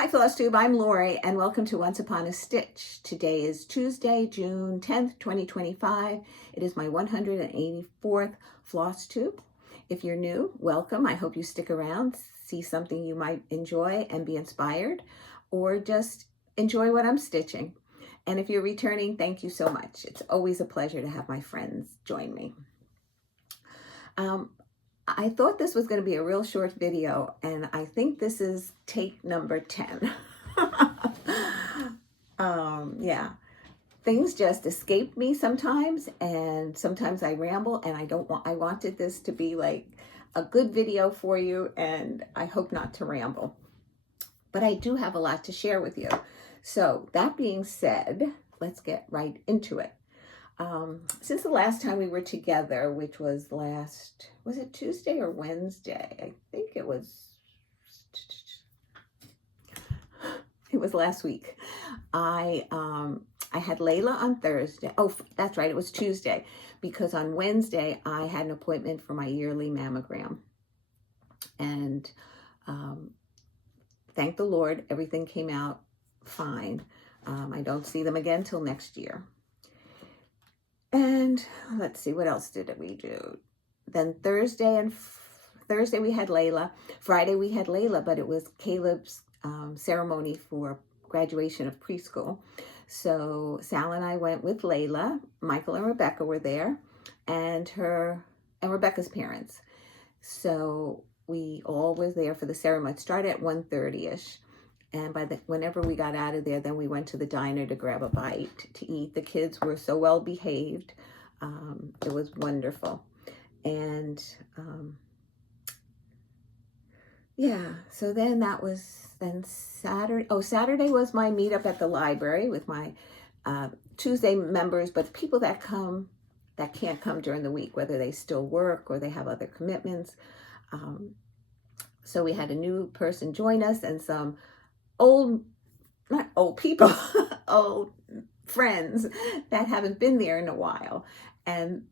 Hi Flosstube, I'm Lori and welcome to Once Upon a Stitch. Today is Tuesday, June 10th, 2025. It is my 184th Flosstube. If you're new, welcome. I hope you stick around, see something you might enjoy and be inspired, or just enjoy what I'm stitching. And if you're returning, thank you so much. It's always a pleasure to have my friends join me. I thought this was going to be a real short video, and I think this is take number 10. Yeah, things just escape me sometimes, and sometimes I ramble, and I wanted this to be like a good video for you, and I hope not to ramble. But I do have a lot to share with you. So that being said, let's get right into it. Since the last time we were together, which was was it Tuesday or Wednesday? I think it was last week. I had Layla on Thursday. Oh, that's right, it was Tuesday, because on Wednesday I had an appointment for my yearly mammogram. And thank the Lord, everything came out fine. I don't see them again till next year. And let's see, what else did we do? Then Thursday we had Layla. Friday we had Layla, but it was Caleb's ceremony for graduation of preschool. So Sal and I went with Layla. Michael and Rebecca were there, and Rebecca's parents. So we all were there for the ceremony. It started at 1:30ish. And whenever we got out of there, then we went to the diner to grab a bite to eat. The kids were so well behaved. It was wonderful. And yeah, so then Saturday. Oh, Saturday was my meetup at the library with my Tuesday members, but people that can't come during the week, whether they still work or they have other commitments. So we had a new person join us, and some not old people, old friends that haven't been there in a while. And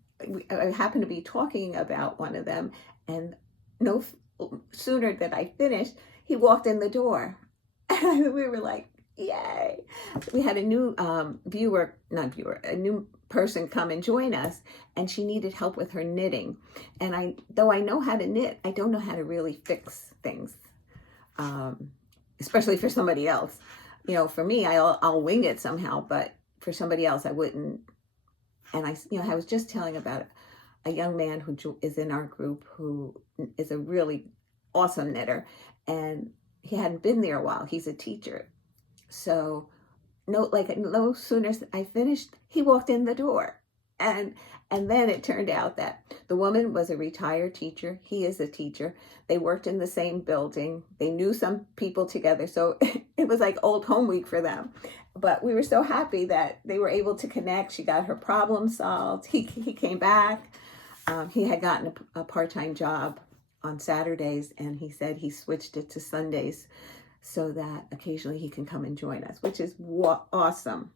I happened to be talking about one of them, and no sooner than I finished, he walked in the door. And we were like, yay. We had a new a new person come and join us, and she needed help with her knitting. And though I know how to knit, I don't know how to really fix things. Especially for somebody else. You know, for me, I'll wing it somehow, but for somebody else, I wouldn't. And I was just telling about a young man who is in our group who is a really awesome knitter, and he hadn't been there a while. He's a teacher. So no sooner I finished, he walked in the door. And then it turned out that the woman was a retired teacher. He is a teacher. They worked in the same building. They knew some people together. So it was like old home week for them. But we were so happy that they were able to connect. She got her problem solved. He came back. He had gotten a part-time job on Saturdays, and he said he switched it to Sundays so that occasionally he can come and join us, which is awesome.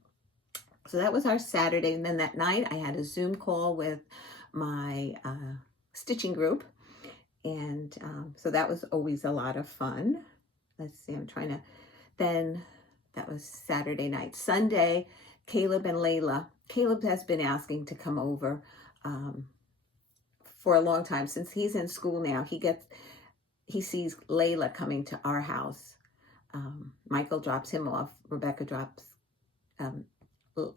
So that was our Saturday. And then that night I had a Zoom call with my stitching group. And so that was always a lot of fun. Let's see, then that was Saturday night. Sunday, Caleb and Layla. Caleb has been asking to come over for a long time. Since he's in school now, he sees Layla coming to our house. Michael drops him off.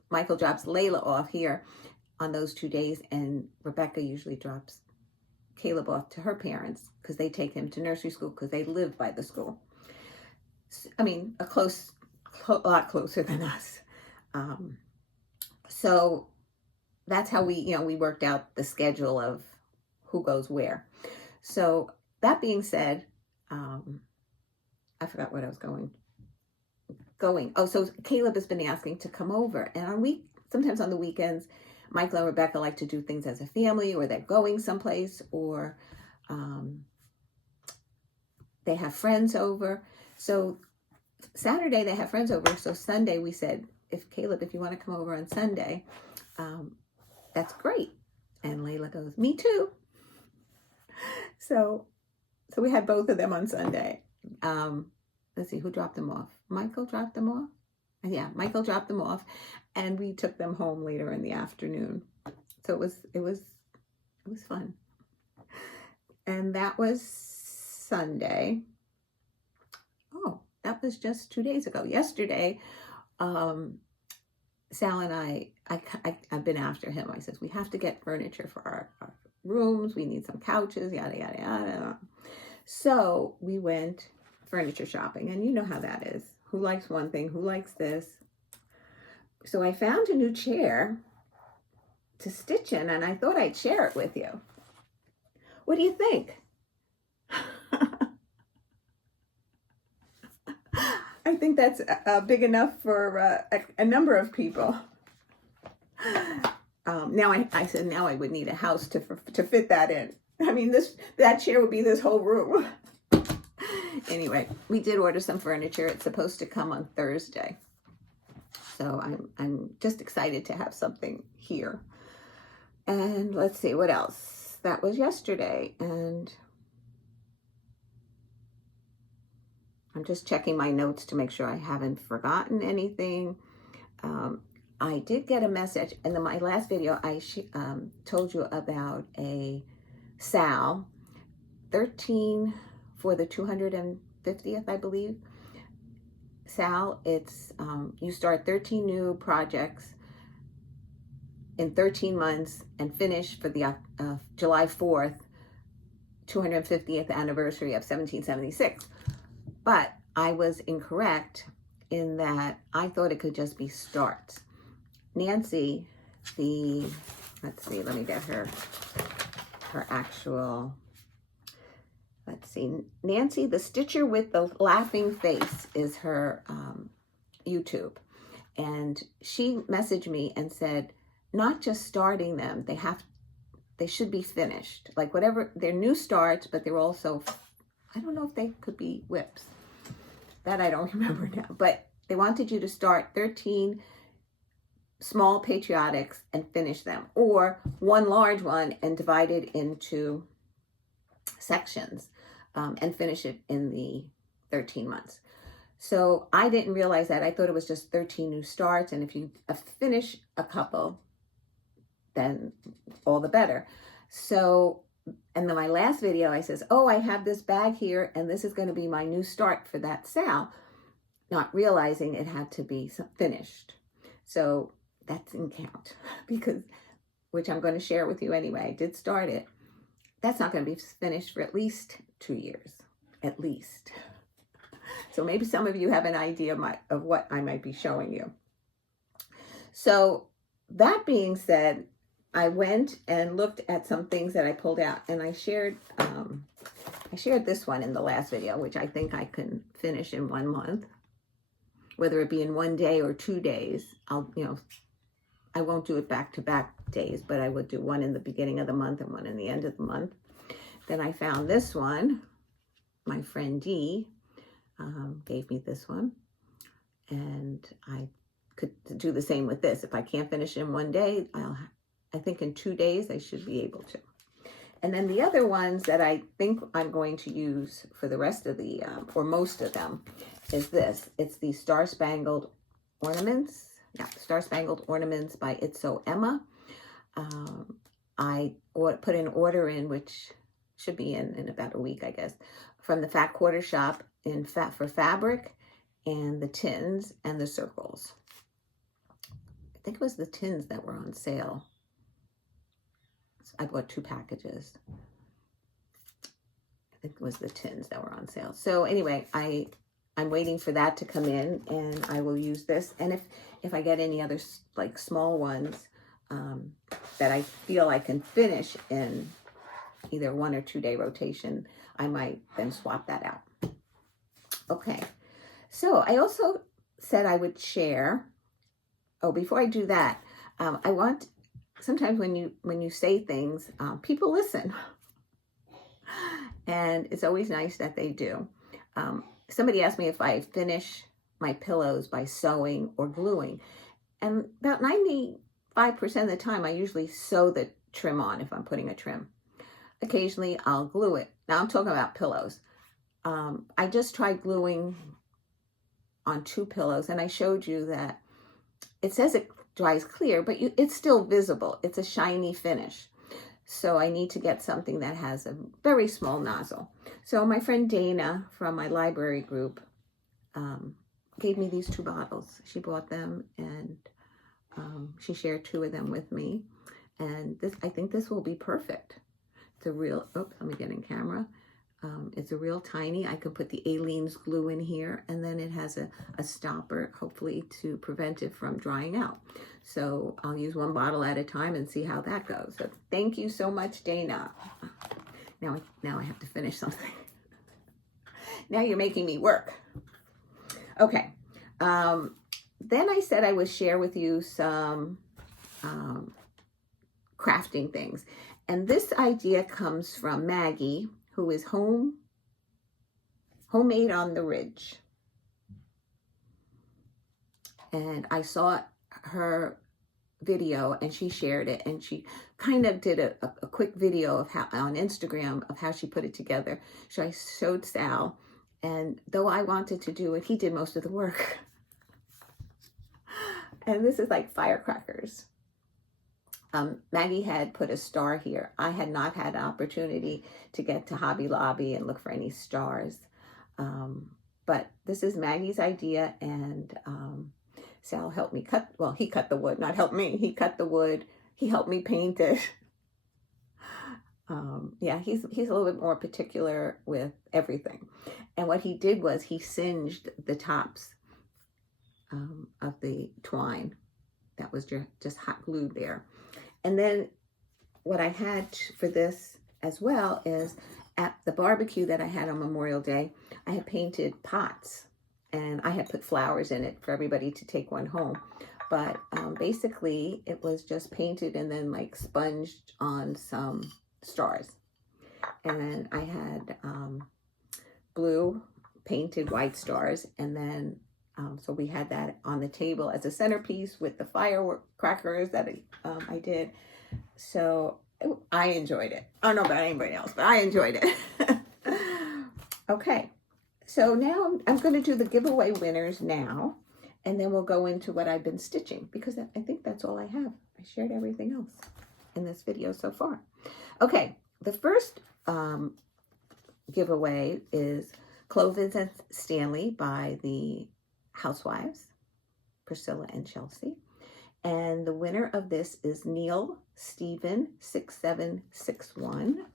Michael drops Layla off here on those 2 days, and Rebecca usually drops Caleb off to her parents because they take him to nursery school because they live by the school. I mean, a lot closer than us. So that's how we worked out the schedule of who goes where. So that being said, I forgot what I was going. Oh, so Caleb has been asking to come over, and sometimes on the weekends, Michael and Rebecca like to do things as a family, or they're going someplace, or they have friends over. So Saturday they have friends over. So Sunday we said, if you want to come over on Sunday, that's great. And Layla goes, me too. So we had both of them on Sunday. let's see, who dropped them off? Michael dropped them off? Yeah, Michael dropped them off, and we took them home later in the afternoon. So it was fun. And that was Sunday. Oh, that was just 2 days ago. Yesterday, Sal and I've been after him. I said, we have to get furniture for our rooms. We need some couches, yada, yada, yada. So we went furniture shopping, and you know how that is. Who likes one thing? Who likes this? So I found a new chair to stitch in, and I thought I'd share it with you. What do you think? I think that's big enough for a number of people. Now I said now I would need a house to fit that in. I mean, that chair would be this whole room. Anyway, we did order some furniture. It's supposed to come on Thursday, so I'm just excited to have something here. And let's see what else. That was yesterday, and I'm just checking my notes to make sure I haven't forgotten anything. I did get a message, and in my last video, I told you about a Sal 13 for the 250th, I believe. Sal, it's you start 13 new projects in 13 months and finish for the July 4th, 250th anniversary of 1776. But I was incorrect in that I thought it could just be starts. Nancy, let's see, let me get her actual, let's see. Nancy, the Stitcher with the Laughing Face is her YouTube. And she messaged me and said, not just starting them, they should be finished. Like whatever, they're new starts, but they're also, I don't know if they could be whips. That I don't remember now. But they wanted you to start 13 small patriotics and finish them. Or one large one and divide it into sections and finish it in the 13 months. So I didn't realize that. I thought it was just 13 new starts. And if you finish a couple, then all the better. So, and then my last video, I says, oh, I have this bag here, and this is going to be my new start for that Sal, not realizing it had to be finished. So that didn't count, which I'm going to share with you anyway. I did start it. That's not going to be finished for at least 2 years, at least. So maybe some of you have an idea of what I might be showing you. So that being said, I went and looked at some things that I pulled out, and I shared this one in the last video, which I think I can finish in 1 month, whether it be in 1 day or 2 days. I won't do it back-to-back days, but I would do one in the beginning of the month and one in the end of the month. Then I found this one. My friend Dee gave me this one, and I could do the same with this. If I can't finish in 1 day, I think in 2 days I should be able to. And then the other ones that I think I'm going to use for the rest of the, or most of them, is this. It's the Star Spangled Ornaments. Yeah, Star Spangled Ornaments by It's So Emma. I put an order in, which should be in about a week, I guess, from the Fat Quarter Shop for fabric and the tins and the circles. I think it was the tins that were on sale. I bought 2 packages. I think it was the tins that were on sale. So anyway, I'm waiting for that to come in, and I will use this. And if I get any other like small ones that I feel I can finish in either 1 or 2 day rotation, I might then swap that out. Okay. So I also said I would share. Oh, before I do that, I want. Sometimes when you say things, people listen. And it's always nice that they do. Somebody asked me if I finish my pillows by sewing or gluing. And about 95% of the time, I usually sew the trim on if I'm putting a trim. Occasionally, I'll glue it. Now I'm talking about pillows. I just tried gluing on 2 pillows, and I showed you that it says it dries clear, but it's still visible. It's a shiny finish. So I need to get something that has a very small nozzle. So my friend Dana from my library group gave me these 2 bottles. She bought them, and she shared 2 of them with me. And I think this will be perfect. It's a real, oops, let me get in camera. It's a real tiny, I could put the Aleene's glue in here, and then it has a stopper, hopefully to prevent it from drying out. So I'll use 1 bottle at a time and see how that goes. So thank you so much, Dana. Now I have to finish something. Now you're making me work. Okay. Then I said I would share with you some crafting things. And this idea comes from Maggie, who is homemade on the Ridge. And I saw her video and she shared it, and she kind of did a quick video of how on Instagram of how she put it together. So I showed Sal, and though I wanted to do it, he did most of the work. And this is like firecrackers. Maggie had put a star here. I had not had an opportunity to get to Hobby Lobby and look for any stars. But this is Maggie's idea, and Sal helped me cut, well, he cut the wood, not helped me. He cut the wood. He helped me paint it. Yeah, he's a little bit more particular with everything. And what he did was he singed the tops of the twine that was just hot glued there. And then what I had for this as well is at the barbecue that I had on Memorial Day, I had painted pots, and I had put flowers in it for everybody to take one home. But basically it was just painted and then like sponged on some stars. And then I had blue painted white stars, and then so we had that on the table as a centerpiece with the firecrackers that I did. So I enjoyed it. I don't know about anybody else, but I enjoyed it. Okay, so now I'm going to do the giveaway winners now, and then we'll go into what I've been stitching, because I think that's all I have. I shared everything else in this video so far. Okay, the first giveaway is Clovis and Stanley by the Housewives, Priscilla and Chelsea. And the winner of this is Neil Stephen 6761.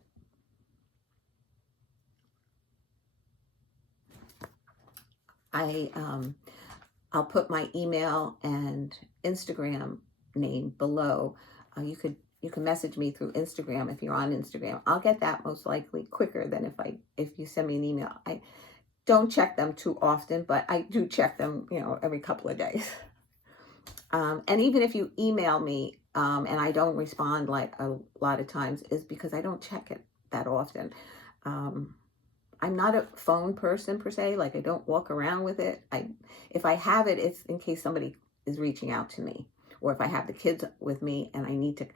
I'll put my email and Instagram name below. You can message me through Instagram if you're on Instagram. I'll get that most likely quicker than if you send me an email. I don't check them too often, but I do check them, every couple of days. And even if you email me and I don't respond like a lot of times, is because I don't check it that often. I'm not a phone person per se, like I don't walk around with it. If I have it, it's in case somebody is reaching out to me, or if I have the kids with me and I need to,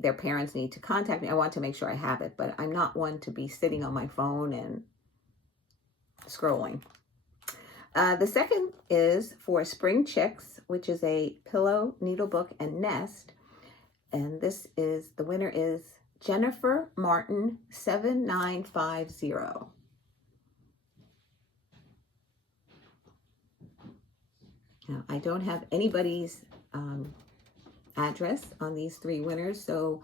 their parents need to contact me, I want to make sure I have it, but I'm not one to be sitting on my phone and scrolling. The second is for Spring Chicks, which is a pillow, needle book, and nest. And the winner is Jennifer Martin 7950. Now, I don't have anybody's address on these 3 winners, so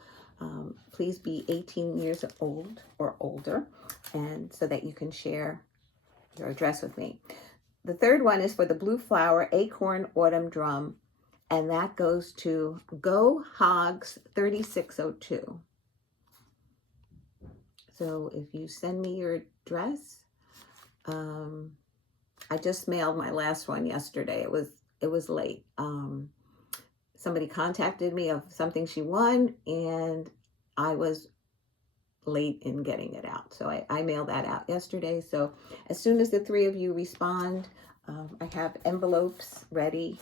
please be 18 years old or older, and so that you can share your address with me. The third one is for the Blue Flower Acorn Autumn Drum, and that goes to Go Hogs 3602. So if you send me your address, I just mailed my last one yesterday. It was late. Somebody contacted me of something she won, and I was late in getting it out. So I mailed that out yesterday. So as soon as the 3 of you respond, I have envelopes ready,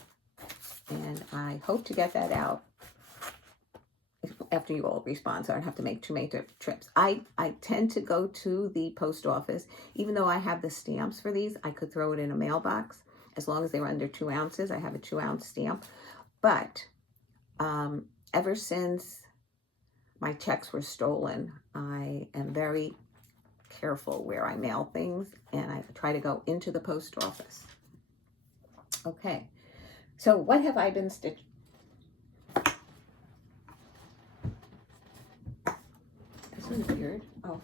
and I hope to get that out after you all respond, so I don't have to make too many trips. I tend to go to the post office. Even though I have the stamps for these, I could throw it in a mailbox, as long as they were under 2 ounces. I have a 2-ounce stamp. But ever since my checks were stolen, I am very careful where I mail things, and I try to go into the post office. Okay, so what have I been stitching? This is weird. Oh,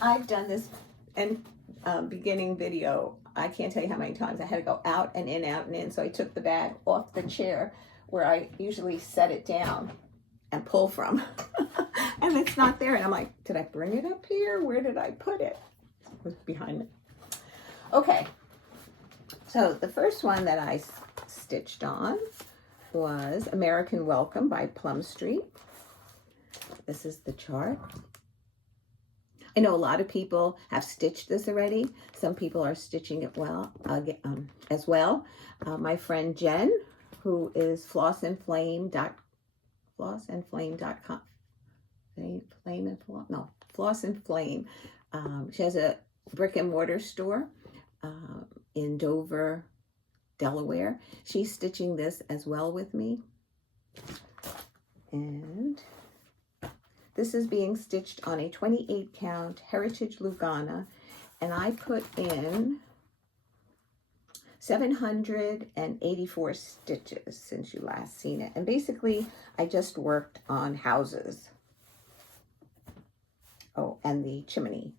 I've done this in beginning video. I can't tell you how many times I had to go out and in, out and in. So I took the bag off the chair where I usually set it down and pull from. And it's not there. And I'm like, did I bring it up here? Where did I put it? It was behind me. Okay. So the first one that I stitched on was American Welcome by Plum Street. This is the chart. I know a lot of people have stitched this already. Some people are stitching it as well. My friend Jen, who is flossandflame.com. Floss and Flame. She has a brick and mortar store in Dover, Delaware. She's stitching this as well with me. And this is being stitched on a 28 count Heritage Lugana, and I put in 784 stitches since you last seen it. And basically, I just worked on houses. Oh, and the chimney.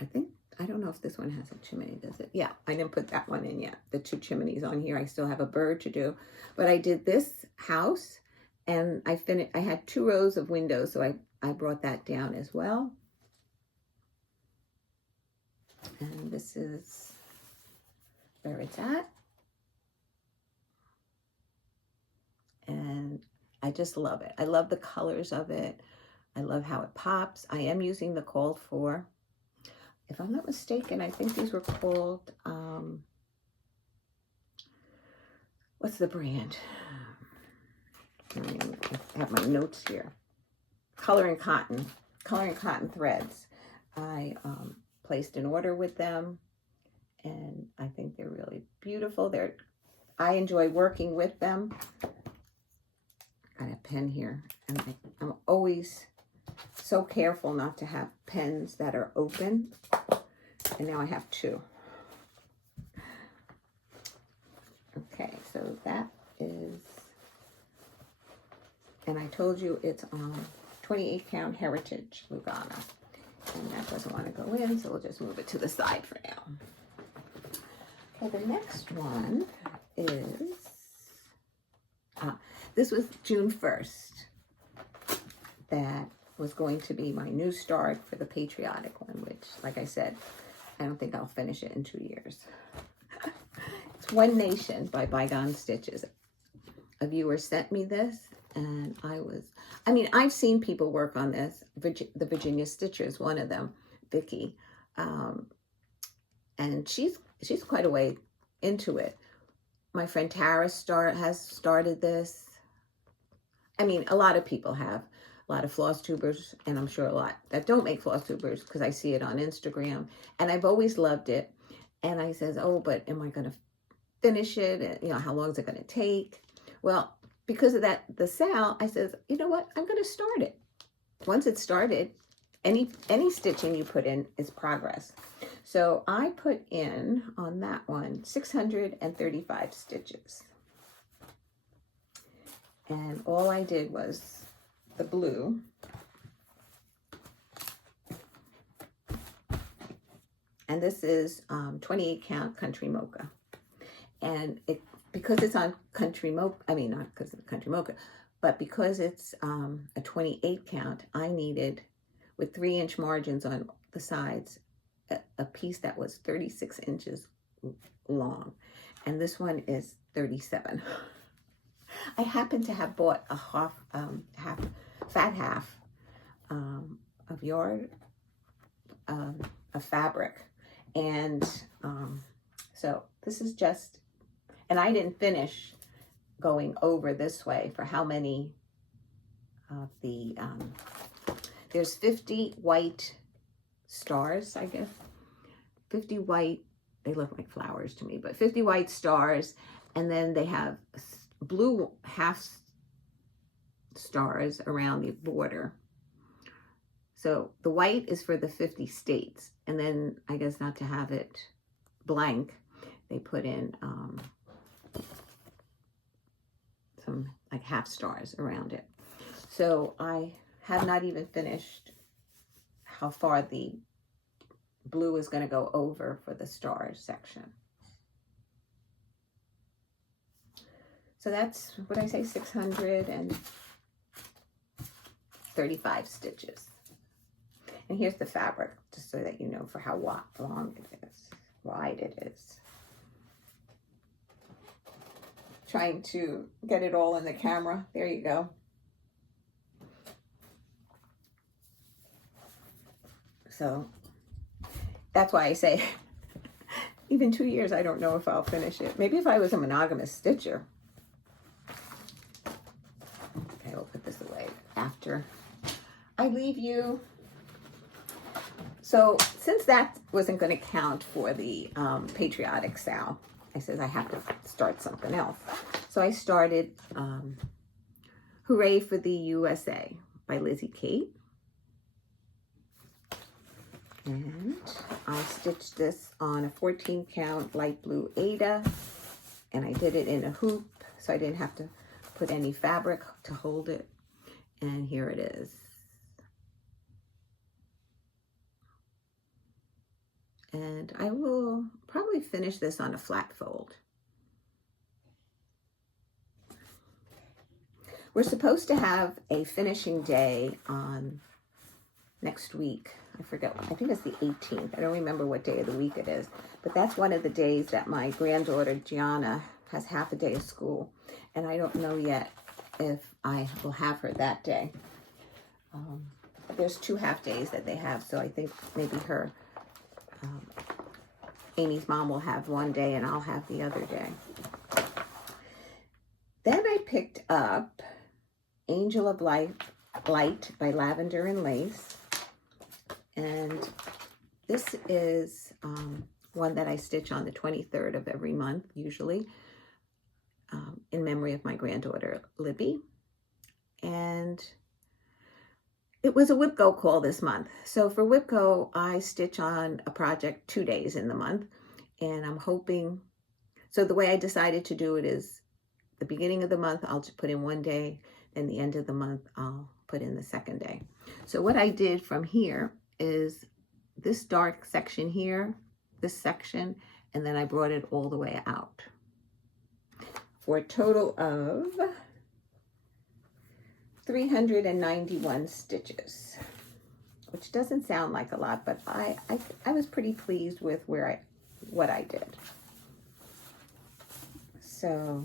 I don't know if this one has a chimney, does it? Yeah, I didn't put that one in yet. The 2 chimneys on here. I still have a bird to do. But I did this house, and I had 2 rows of windows, so I brought that down as well. And this is where it's at. And I just love it. I love the colors of it. I love how it pops. I am using the called for. If I'm not mistaken, I think these were called, what's the brand? I have my notes here. Color and Cotton threads. I placed an order with them, and I think they're really beautiful. I enjoy working with them. Got a pen here, and I'm always so careful not to have pens that are open, and now I have 2. Okay, so that is, and I told you it's on 28 count Heritage Lugana, and that doesn't want to go in, so we'll just move it to the side for now. Okay, the next one is, this was June 1st. That was going to be my new start for the patriotic one, which, like I said, I don't think I'll finish it in 2 years. It's One Nation by Bygone Stitches. A viewer sent me this, and I've seen people work on this. The Virginia Stitcher is one of them, Vicky. And she's quite a way into it. My friend Tara has started this. I mean, a lot of people have. A lot of Flosstubers, and I'm sure a lot that don't make Flosstubers, because I see it on Instagram, and I've always loved it. And I says, oh, but am I going to finish it? You know, how long is it going to take? Well, because of that, the sale, I says, you know what? I'm going to start it. Once it's started, any stitching you put in is progress. So I put in on that one 635 stitches, and all I did was the blue, and this is 28 count Country Mocha, and because it's on Country Mocha, not because of Country Mocha, but because it's a 28 count, I needed, with 3-inch margins on the sides, a piece that was 36 inches long, and this one is 37. I happen to have bought a fat half of yard of fabric, and so this is just, and I didn't finish going over this way for how many of the there's 50 white stars, I guess, 50 white, they look like flowers to me, but 50 white stars, and then they have blue half stars around the border. So the white is for the 50 states, and then I guess not to have it blank, they put in some like half stars around it. So I have not even finished how far the blue is going to go over for the stars section. So that's what I say, 635 stitches. And here's the fabric, just so that you know for how long it is, wide it is. Trying to get it all in the camera. There you go. So that's why I say, even 2 years, I don't know if I'll finish it. Maybe if I was a monogamous stitcher. Okay, I'll put this away after I leave you. So since that wasn't going to count for the patriotic sow, I said I have to start something else. So I started Hooray for the USA by Lizzie Kate. And I stitched this on a 14 count light blue Aida, and I did it in a hoop, so I didn't have to put any fabric to hold it. And here it is. And I will probably finish this on a flat fold. We're supposed to have a finishing day on next week. I forget, I think it's the 18th. I don't remember what day of the week it is, but that's one of the days that my granddaughter Gianna has half a day of school, and I don't know yet if I will have her that day. There's 2 half days that they have, so I think maybe her, Amy's mom will have one day and I'll have the other day. Then I picked up Angel of Light by Lavender and Lace. And this is one that I stitch on the 23rd of every month, usually, in memory of my granddaughter, Libby. And it was a WIPGO call this month. So for WIPGO, I stitch on a project 2 days in the month. And I'm hoping, so the way I decided to do it is the beginning of the month, I'll just put in 1 day. And the end of the month, I'll put in the 2nd day. So what I did from here is this dark section here, this section, and then I brought it all the way out for a total of 391 stitches, which doesn't sound like a lot, but I was pretty pleased with what I did. So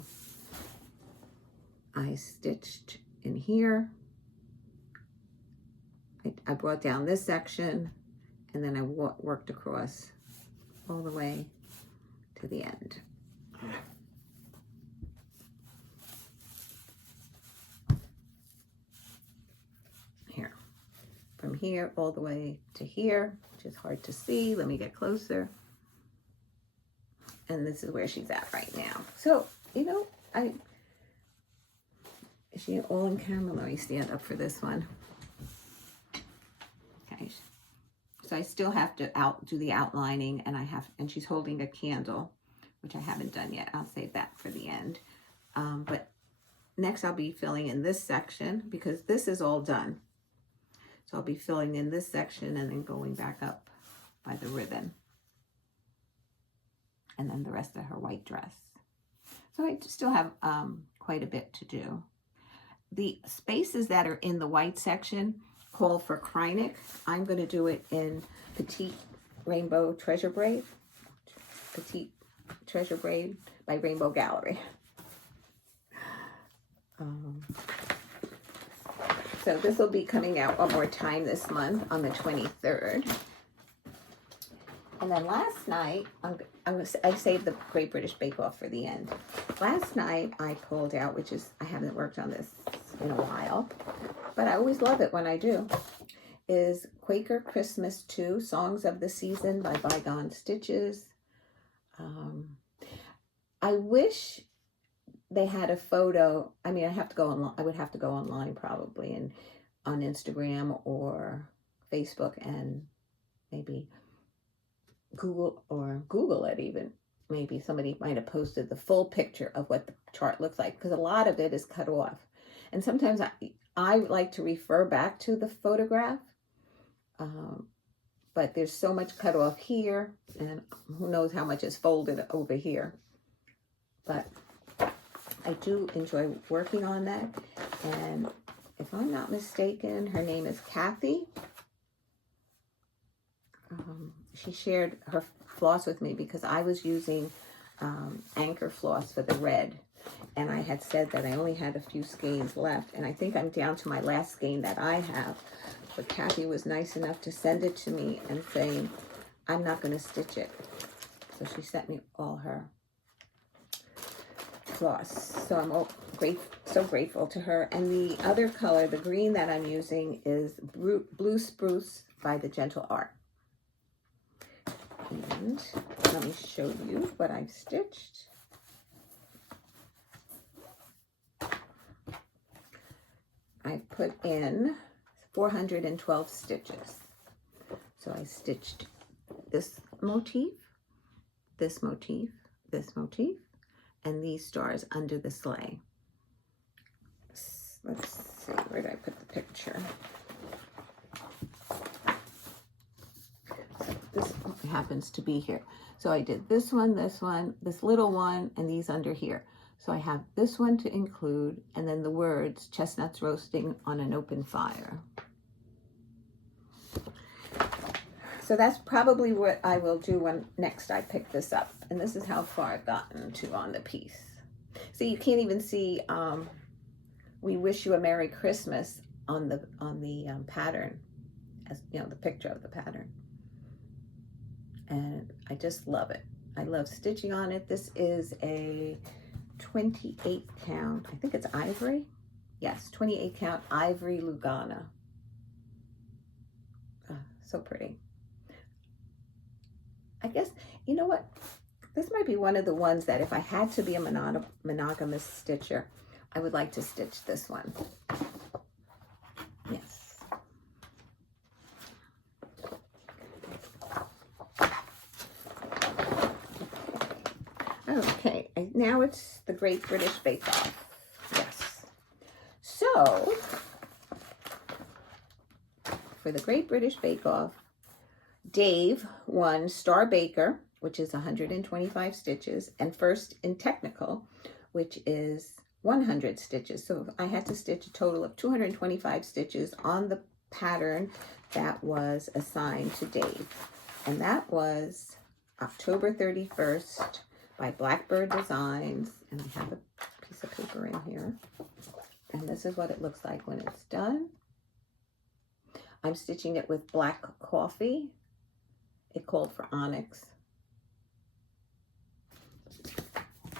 I stitched in here. I brought down this section, and then I worked across all the way to the end. Here. From here all the way to here, which is hard to see. Let me get closer. And this is where she's at right now. So, you know, is she all in camera? Let me stand up for this one. Okay, so I still have to do the outlining, and she's holding a candle, which I haven't done yet. I'll save that for the end. But next I'll be filling in this section because this is all done. So I'll be filling in this section and then going back up by the ribbon. And then the rest of her white dress. So I still have quite a bit to do. The spaces that are in the white section call for Kreinik. I'm going to do it in Petite Rainbow Treasure Braid. Petite Treasure Braid by Rainbow Gallery. So this will be coming out one more time this month on the 23rd. And then last night, I saved the Great British Bake Off for the end. Last night I pulled out, I haven't worked on this in a while, but I always love it when I do, is Quaker Christmas 2, Songs of the Season by Bygone Stitches. I wish they had a photo. I mean, I would have to go online probably, and on Instagram or Facebook, and maybe Google it even. Maybe somebody might have posted the full picture of what the chart looks like, because a lot of it is cut off. And sometimes I like to refer back to the photograph, but there's so much cut off here, and who knows how much is folded over here. But I do enjoy working on that. And if I'm not mistaken, her name is Kathy. She shared her floss with me because I was using Anchor floss for the red, and I had said that I only had a few skeins left, and I think I'm down to my last skein that I have. But Kathy was nice enough to send it to me and saying, I'm not going to stitch it. So she sent me all her floss. So I'm so grateful to her. And the other color, the green that I'm using, is Blue Spruce by the Gentle Art. And let me show you what I've stitched. I've put in 412 stitches. So I stitched this motif, this motif, this motif, and these stars under the sleigh. Let's see, where did I put the picture? So this happens to be here. So I did this one, this little one, and these under here. So I have this one to include, and then the words, chestnuts roasting on an open fire. So that's probably what I will do when next I pick this up. And this is how far I've gotten to on the piece. So you can't even see, we wish you a Merry Christmas on the pattern, as you know, the picture of the pattern. And I just love it. I love stitching on it. This is a 28 count, I think it's ivory. Yes, 28 count ivory Lugana. So pretty. I guess, you know what? This might be one of the ones that if I had to be a monogamous stitcher, I would like to stitch this one. Yes. Okay, now it's the Great British Bake Off. Yes. So, for the Great British Bake Off, Dave won Star Baker, which is 125 stitches, and first in technical, which is 100 stitches. So I had to stitch a total of 225 stitches on the pattern that was assigned to Dave. And that was October 31st by Blackbird Designs. And I have a piece of paper in here. And this is what it looks like when it's done. I'm stitching it with black coffee. It called for onyx.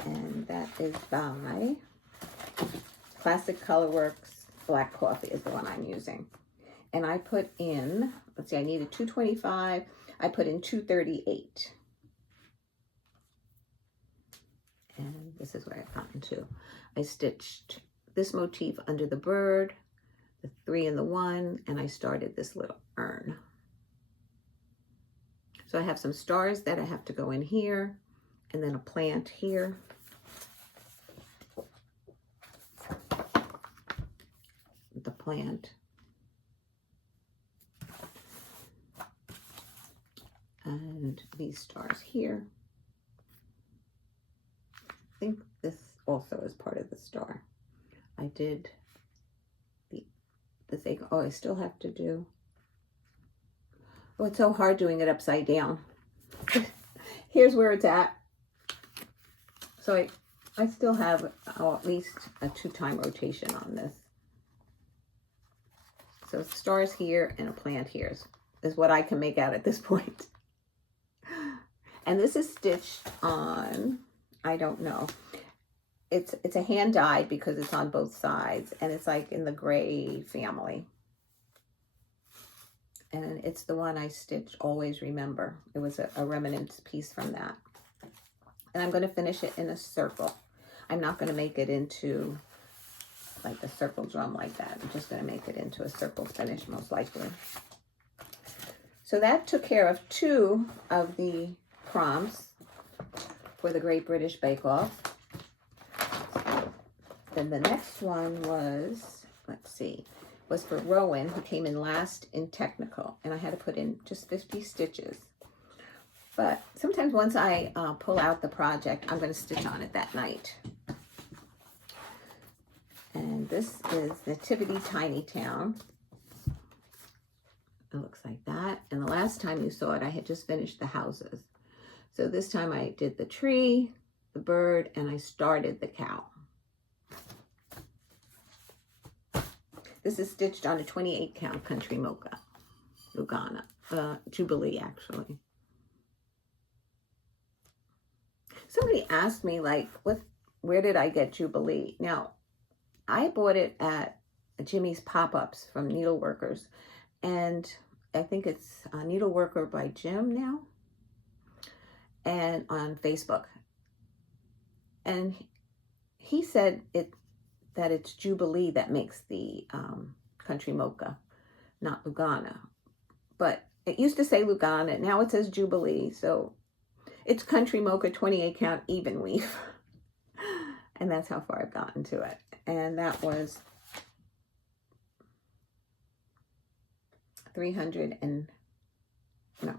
And that is by Classic Colorworks. Black coffee is the one I'm using. And I put in, let's see, I needed 225. I put in 238. And this is where I've gotten to. I stitched this motif under the bird, the 3 and the 1, and I started this little urn. So I have some stars that I have to go in here, and then a plant here. The plant. And these stars here. I think this also is part of the star. I did this egg. Oh, I still have to do. Oh, it's so hard doing it upside down. Here's where it's at. So I still have at least a 2-time rotation on this. So stars here and a plant here is what I can make out at this point. And this is stitched on, I don't know. It's a hand dyed because it's on both sides, and it's like in the gray family. And it's the one I stitched Always Remember. It was a remnant piece from that. And I'm going to finish it in a circle. I'm not going to make it into like a circle drum like that. I'm just going to make it into a circle finish most likely. So that took care of 2 of the prompts for the Great British Bake Off. Then the next one was, let's see, was for Rowan, who came in last in technical. And I had to put in just 50 stitches. But sometimes once I pull out the project, I'm going to stitch on it that night. And this is Nativity Tiny Town. It looks like that. And the last time you saw it, I had just finished the houses. So this time I did the tree, the bird, and I started the cow. This is stitched on a 28 count Country Mocha, Lugana, Jubilee actually. Somebody asked me like, where did I get Jubilee? Now, I bought it at Jimmy's Pop-Ups from Needleworkers, and I think it's Needleworker by Jim now, and on Facebook. And he said that it's Jubilee that makes the Country Mocha, not Lugana. But it used to say Lugana, now it says Jubilee, so it's Country Mocha 28 count even weave. And that's how far I've gotten to it. And that was 300 and, no,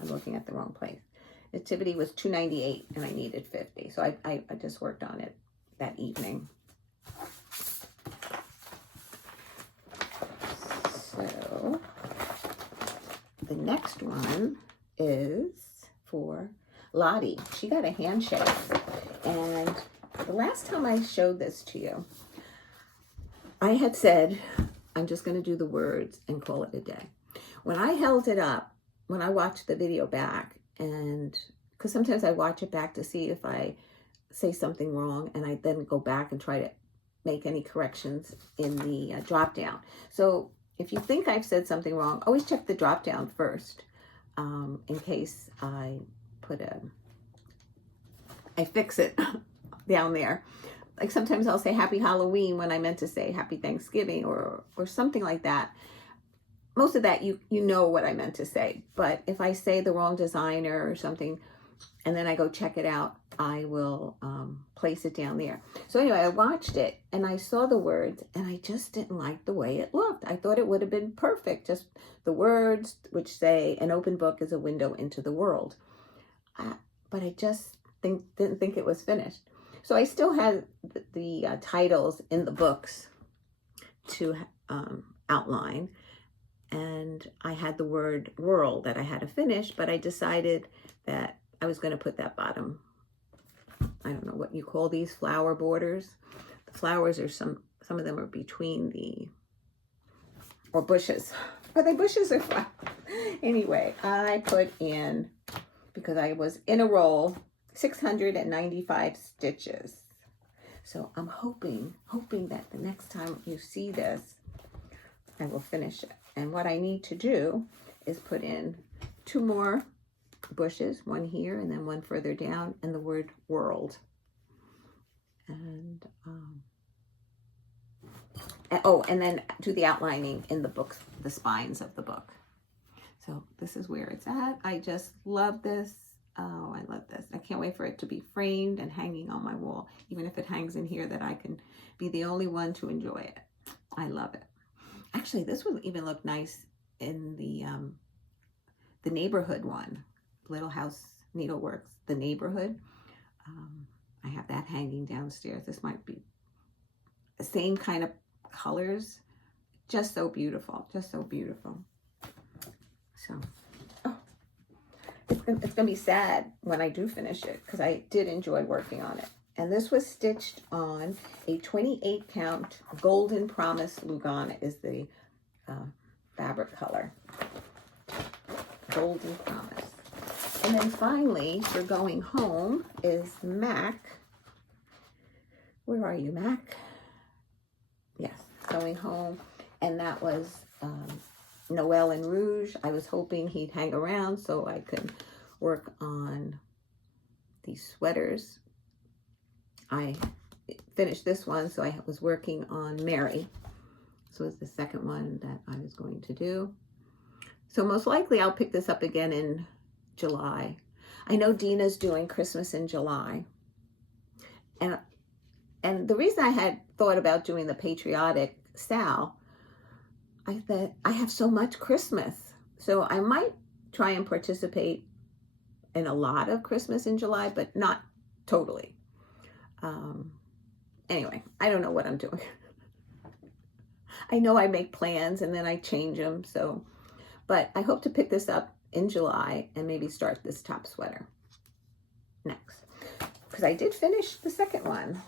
I'm looking at the wrong place. Nativity was 298 and I needed 50. So I just worked on it that evening. So the next one is for Lottie. She got a handshake. And the last time I showed this to you, I had said, I'm just going to do the words and call it a day. When I held it up, when I watched the video back, and because sometimes I watch it back to see if I say something wrong, and I then go back and try to make any corrections in the drop down. So if you think I've said something wrong, always check the drop down first, in case I fix it down there. Like sometimes I'll say Happy Halloween when I meant to say Happy Thanksgiving or something like that. Most of that you know what I meant to say, but if I say the wrong designer or something and then I go check it out, I will place it down there. So anyway, I watched it and I saw the words and I just didn't like the way it looked. I thought it would have been perfect, just the words which say an open book is a window into the world. But I just didn't think it was finished. So I still had the titles in the books to outline. And I had the word world that I had to finish, but I decided that I was going to put that bottom, I don't know what you call these, flower borders. The flowers are some of them are between or bushes. Are they bushes or flowers? Anyway, I put in, because I was in a roll, 695 stitches. So I'm hoping that the next time you see this, I will finish it. And what I need to do is put in 2 more bushes, one here and then one further down, and the word world. And and then do the outlining in the books, the spines of the book. So this is where it's at. I just love this. Oh, I love this. I can't wait for it to be framed and hanging on my wall, even if it hangs in here, that I can be the only one to enjoy it. I love it. Actually, this would even look nice in the neighborhood one, Little House Needleworks, the neighborhood. I have that hanging downstairs. This might be the same kind of colors. Just so beautiful, just so beautiful. So, it's gonna be sad when I do finish it, because I did enjoy working on it. And this was stitched on a 28 count Golden Promise Lugana is the fabric color. Golden Promise. And then finally, for going home is Mac. Where are you, Mac? Yes, going home. And that was Noel and Rouge. I was hoping he'd hang around so I could work on these sweaters. I finished this one, so I was working on Mary. This was the second one that I was going to do. So most likely I'll pick this up again in July. I know Dina's doing Christmas in July. And the reason I had thought about doing the patriotic Sal, I thought I have so much Christmas. So I might try and participate in a lot of Christmas in July, but not totally. Anyway, I don't know what I'm doing. I know I make plans and then I change them. So, but I hope to pick this up in July and maybe start this top sweater next. Because I did finish the second one.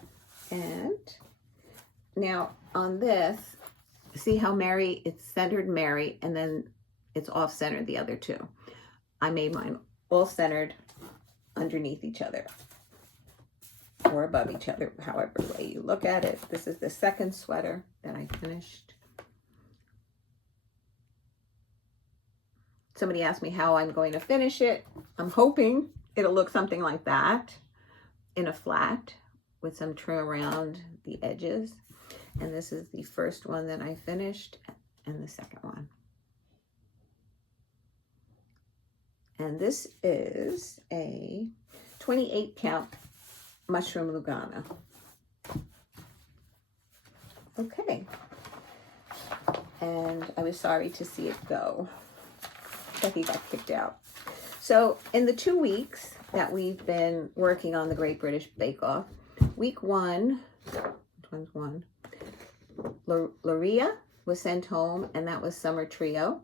And now on this, see how Mary, it's centered Mary, and then it's off-centered the other two. I made mine all centered underneath each other or above each other, however way you look at it. This is the second sweater that I finished. Somebody asked me how I'm going to finish it. I'm hoping it'll look something like that in a flat with some trim around the edges. And this is the first one that I finished and the second one. And this is a 28 count mushroom Lugana. Okay. And I was sorry to see it go, that he got kicked out. So in the 2 weeks that we've been working on the Great British Bake Off, week one, which one's one? Loria was sent home, and that was Summer Trio.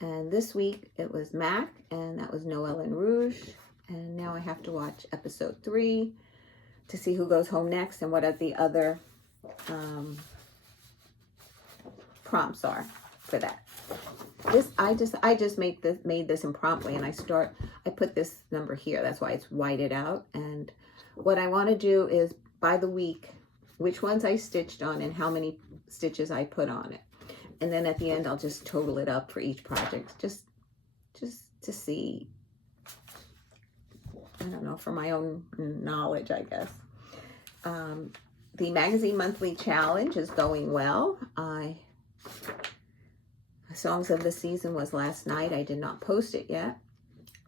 And this week it was Mac, and that was Noel and Rouge. And now I have to watch episode 3 to see who goes home next and what are the other prompts are for that. This I just made this impromptu, and I put this number here. That's why it's whited out. And what I want to do is by the week, which ones I stitched on and how many stitches I put on it. And then at the end, I'll just total it up for each project, just to see, I don't know, for my own knowledge, I guess. The magazine monthly challenge is going well. Songs of the Season was last night. I did not post it yet,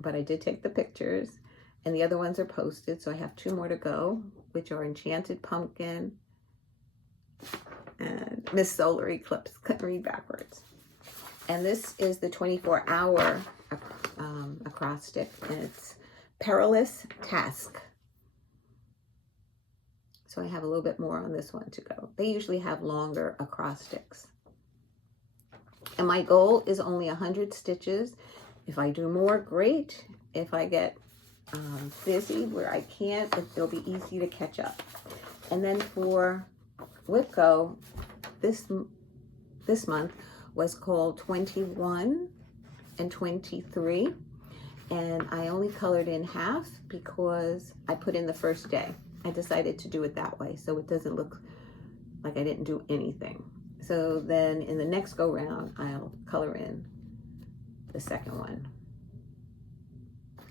but I did take the pictures, and the other ones are posted. So I have 2 more to go, which are Enchanted Pumpkin and Miss Solar Eclipse. Couldn't read backwards. And this is the 24-hour acrostic, and it's Perilous Task. So I have a little bit more on this one to go. They usually have longer acrostics. And my goal is only 100 stitches. If I do more, great. If I get busy where I can't, it'll be easy to catch up. And then for Whipco, this month was called 21 and 23. And I only colored in half because I put in the first day. I decided to do it that way so it doesn't look like I didn't do anything. So then in the next go round, I'll color in the second one.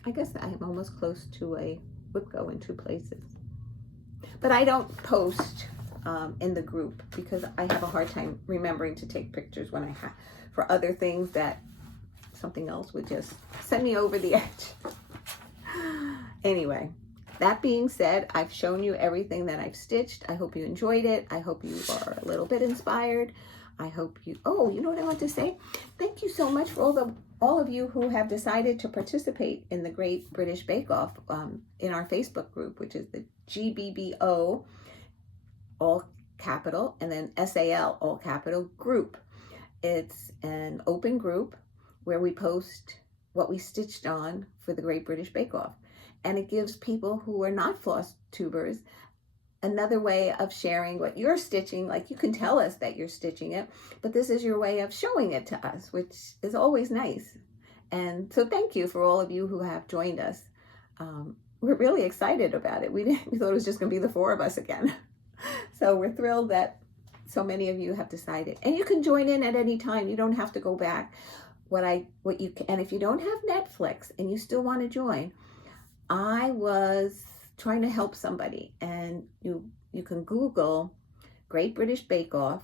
I guess I'm almost close to a Whipco in 2 places. But I don't post in the group because I have a hard time remembering to take pictures when I have for other things that something else would just send me over the edge. Anyway, that being said, I've shown you everything that I've stitched. I hope you enjoyed it. I hope you are a little bit inspired. I hope you, oh, you know what I want to say? Thank you so much for all of you who have decided to participate in the Great British Bake Off in our Facebook group, which is the GBBO, all capital, and then SAL, all capital, group. It's an open group where we post what we stitched on for the Great British Bake Off. And it gives people who are not Flosstubers another way of sharing what you're stitching. Like, you can tell us that you're stitching it, but this is your way of showing it to us, which is always nice. And so thank you for all of you who have joined us. We're really excited about it. We thought it was just going to be the 4 of us again. So we're thrilled that so many of you have decided, and you can join in at any time. You don't have to go back. And if you don't have Netflix and you still want to join, I was trying to help somebody, and you can Google Great British Bake Off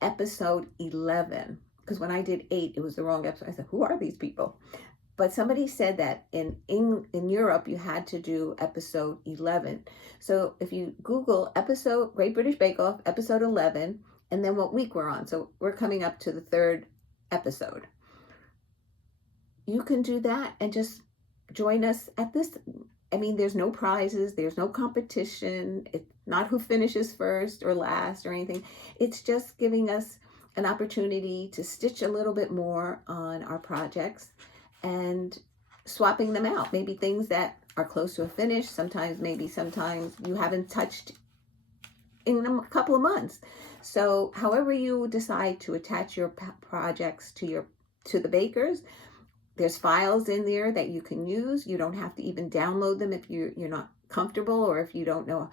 episode 11, because when I did 8, it was the wrong episode. I said, who are these people? But somebody said that in Europe you had to do episode 11. So if you Google episode Great British Bake Off episode 11, and then what week we're on, so we're coming up to the 3rd episode, you can do that and just join us at this. I mean, there's no prizes, there's no competition. It's not who finishes first or last or anything. It's just giving us an opportunity to stitch a little bit more on our projects and swapping them out. Maybe things that are close to a finish. Sometimes you haven't touched in a couple of months. So however you decide to attach your projects to the bakers, there's files in there that you can use. You don't have to even download them if you're not comfortable, or if you don't know,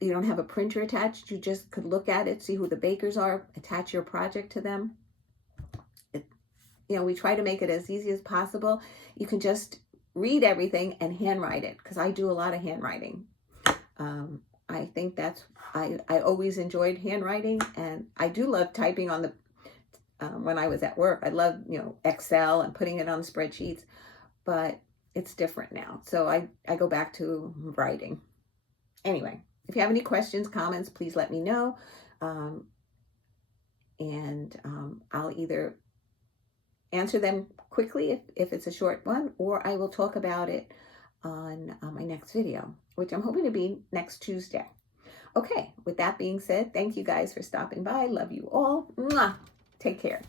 you don't have a printer attached. You just could look at it, see who the bakers are, attach your project to them. We try to make it as easy as possible. You can just read everything and handwrite it, because I do a lot of handwriting. I think I always enjoyed handwriting, and I do love typing on the when I was at work. I love, Excel and putting it on spreadsheets, but it's different now. So I go back to writing. Anyway, if you have any questions, comments, please let me know. I'll either answer them quickly if it's a short one, or I will talk about it on my next video, which I'm hoping to be next Tuesday. Okay, with that being said, thank you guys for stopping by. Love you all. Mwah! Take care.